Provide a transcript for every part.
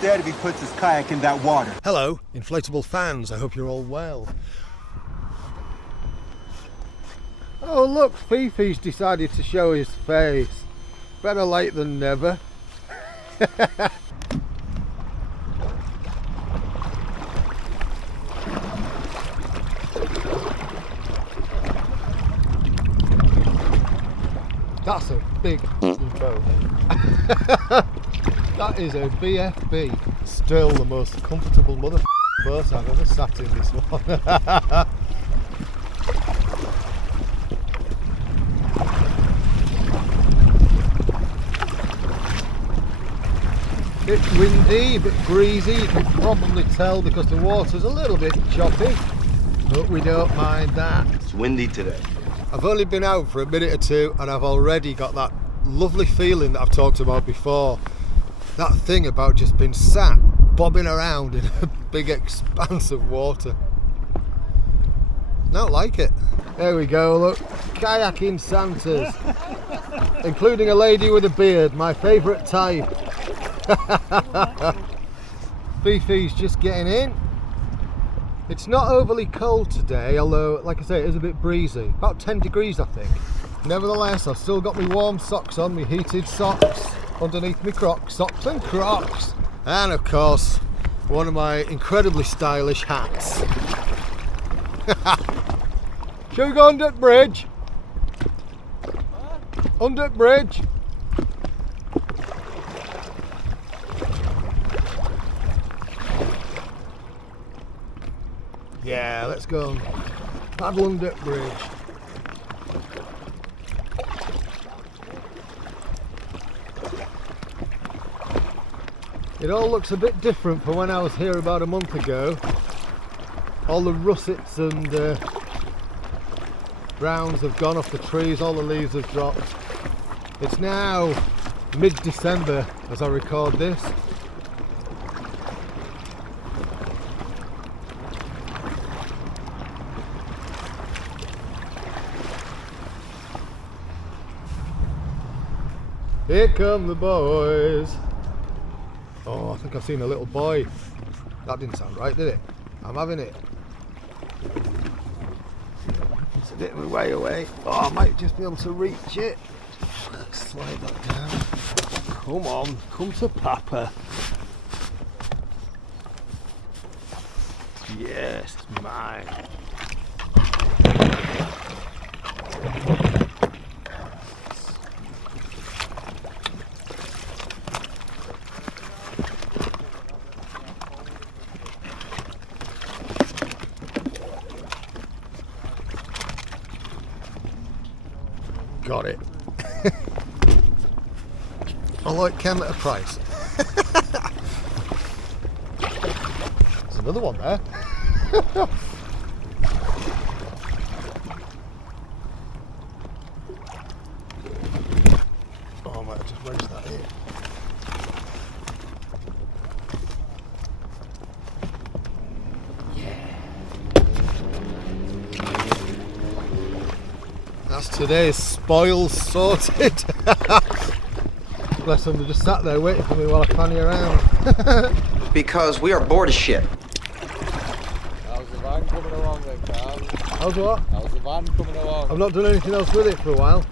dead if he puts his kayak in that water. Hello, inflatable fans. I hope you're all well. Oh look, Fifi's decided to show his face. Better late than never. That's a big boat. That is a BFB. Still the most comfortable boat I've ever sat in, this one. Bit windy, a bit breezy, you can probably tell because the water's a little bit choppy, but we don't mind that. It's windy today. I've only been out for a minute or two and I've already got that lovely feeling that I've talked about before. That thing about just being sat, bobbing around in a big expanse of water. Don't like it. There we go, look. Kayaking Santas. Including a lady with a beard, my favourite type. Fifi's just getting in. It's not overly cold today, although, like I say, it is a bit breezy. About 10 degrees, I think. Nevertheless, I've still got my warm socks on, my heated socks, underneath my Crocs, socks and Crocs. And of course, one of my incredibly stylish hats. Shall we go under the bridge? Under the bridge? Yeah, let's go and paddle under the bridge. It all looks a bit different from when I was here about a month ago. All the russets and browns have gone off the trees, all the leaves have dropped. It's now mid-December as I record this. Here come the boys. Oh, I think I've seen a little boy. That didn't sound right, did it? I'm having it. It's a bit of a way away. Oh, I might just be able to reach it. Let's slide that down. Come on, come to Papa. Yes, it's mine. Got it. I like Chem at a price. There's another one there. Oh, I might have just wedged that here. That's today's spoils sorted. Bless them, they just sat there waiting for me while I fanny around. Because we are bored as shit. How's the van coming along then, Carl? How's what? How's the van coming along? I've not done anything else with it for a while.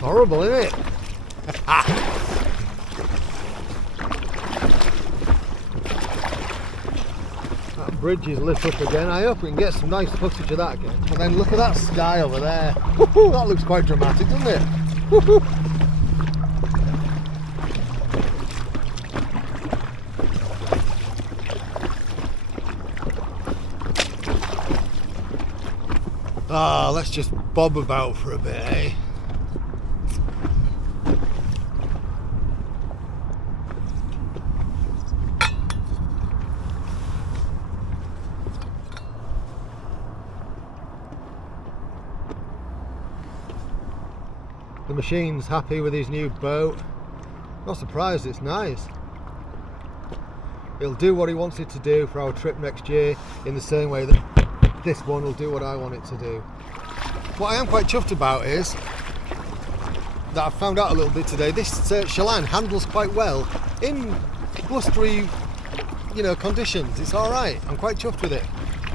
Horrible, isn't it? That bridge is lit up again. I hope we can get some nice footage of that again. And then look at that sky over there. That looks quite dramatic, doesn't it? Ah, let's just bob about for a bit, eh? The machine's happy with his new boat. Not surprised, it's nice. It'll do what he wants it to do for our trip next year, in the same way that this one will do what I want it to do. What I am quite chuffed about is that I found out a little bit today, this Chelan handles quite well in blustery, conditions. It's alright, I'm quite chuffed with it.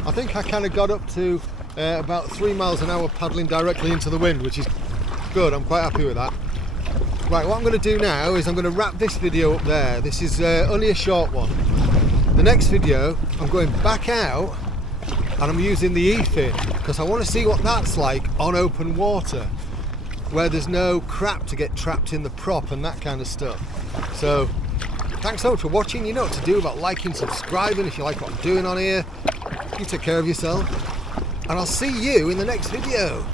I think I kind of got up to about 3 miles an hour paddling directly into the wind, which is good. I'm quite happy with that. Right, what I'm going to do now is I'm going to wrap this video up there. This is only a short one. The next video, I'm going back out and I'm using the eFin because I want to see what that's like on open water where there's no crap to get trapped in the prop and that kind of stuff. So, thanks so much for watching. You know what to do about liking, subscribing if you like what I'm doing on here. You take care of yourself and I'll see you in the next video.